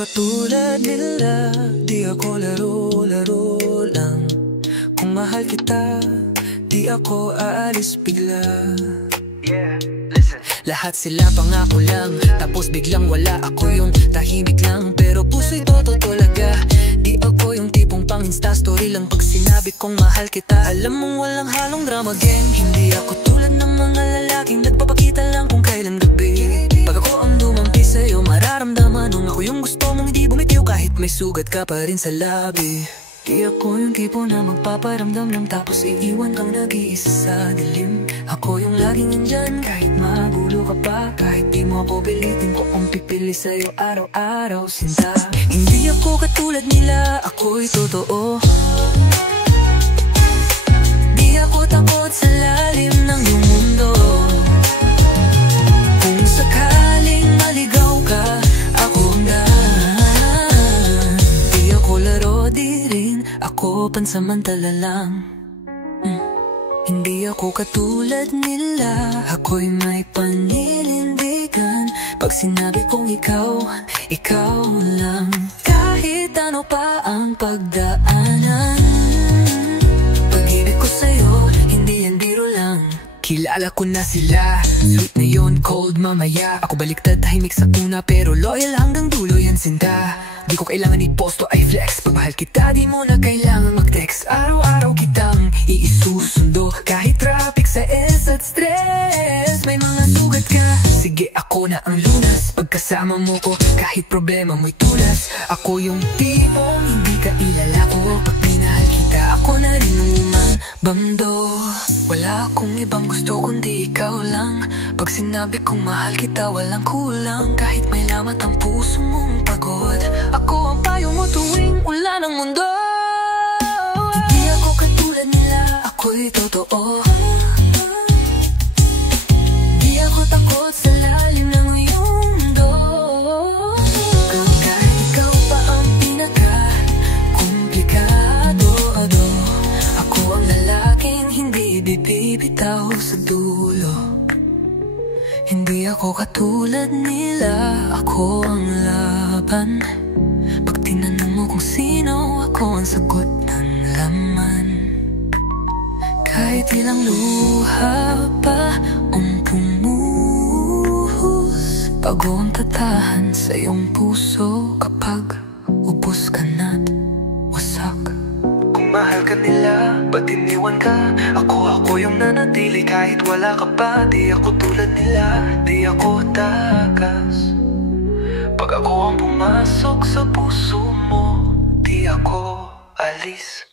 katulad nila, di ako laro-laro lang. Kung mahal kita, di ako aalis bigla. Lahat sila pangako lang, tapos biglang wala. Ako yung tahimik lang, pero puso'y totoo talaga. Di ako yung tipong pang insta story lang. Pag sinabi kong mahal kita, alam mong walang halong drama gang. Hindi ako tulad ng mga lalaking nagpapakita lang kung kailan gabi. Pag ako ang lumampi sa'yo, mararamdaman nung ako yung gusto mong hindi bumitiw. Kahit may sugat ka pa rin sa labi. Di ako yung tipo na magpaparamdam lang tapos iiwan kang nag-iisa sa dilim. Ako yung laging nandyan kahit magulo ka pa. Kahit di mo ako pilitin ko kung pipili sa'yo araw-araw, sinta. Hindi ako katulad nila, ako'y totoo. Di ako takot sa lalim ng iyong mundo. Kung sakaling maligaw ka, ako hanggan. Di ako laro, di rin ako pansamantala lang. Hindi ako katulad nila, ako'y may paninindigan. Pag sinabi kong ikaw, ikaw lang. Kahit ano pa ang pagdaanan, pag-ibig ko sa'yo, hindi yan biro lang. Kilala ko na sila, sweet na yun, cold mamaya. Ako baliktad, tahimik sa una, pero loyal hanggang dulo yan, sinta. Di ko kailangan i-post o i-flex. Pag mahal kita, di mo na kailangan mag-text. Araw-araw kitang iisusundo, kahit traffic sa at stress. May mga sugat ka, sige ako na ang lunas. Pagkasama mo ko, kahit problema mo'y tulas. Ako yung tipong hindi ka ilalako. Pag pinahal kita, ako na rin ang umabando. Wala akong ibang gusto kundi ikaw lang. Pag sinabi kong mahal kita, walang kulang. Kahit may lamat ang puso mong pagod, ako ang payo mo tuwing ulan ng mundo. Hindi ako katulad nila, ako'y totoo. Di ako takot sa lalim ng iyong mundo. Kahit ikaw pa ang pinaka-komplikado, ako ang lalaking hindi bibitaw sa dulo. Hindi ako katulad nila, ako ang laban. Pag tinanong mo kung sino, ako ang sagot ng laman. Kahit ilang luha pa ang pumuhos, bago ang tatahan sa iyong puso. Kapag ubos ka na't wasak. Kung mahal ka nila, ba't iniwan ka? Ako yung nanatili kahit wala ka pa. Di ako tulad nila, di ako takas. Pag ako ang pumasok sa puso mo, di ako alis.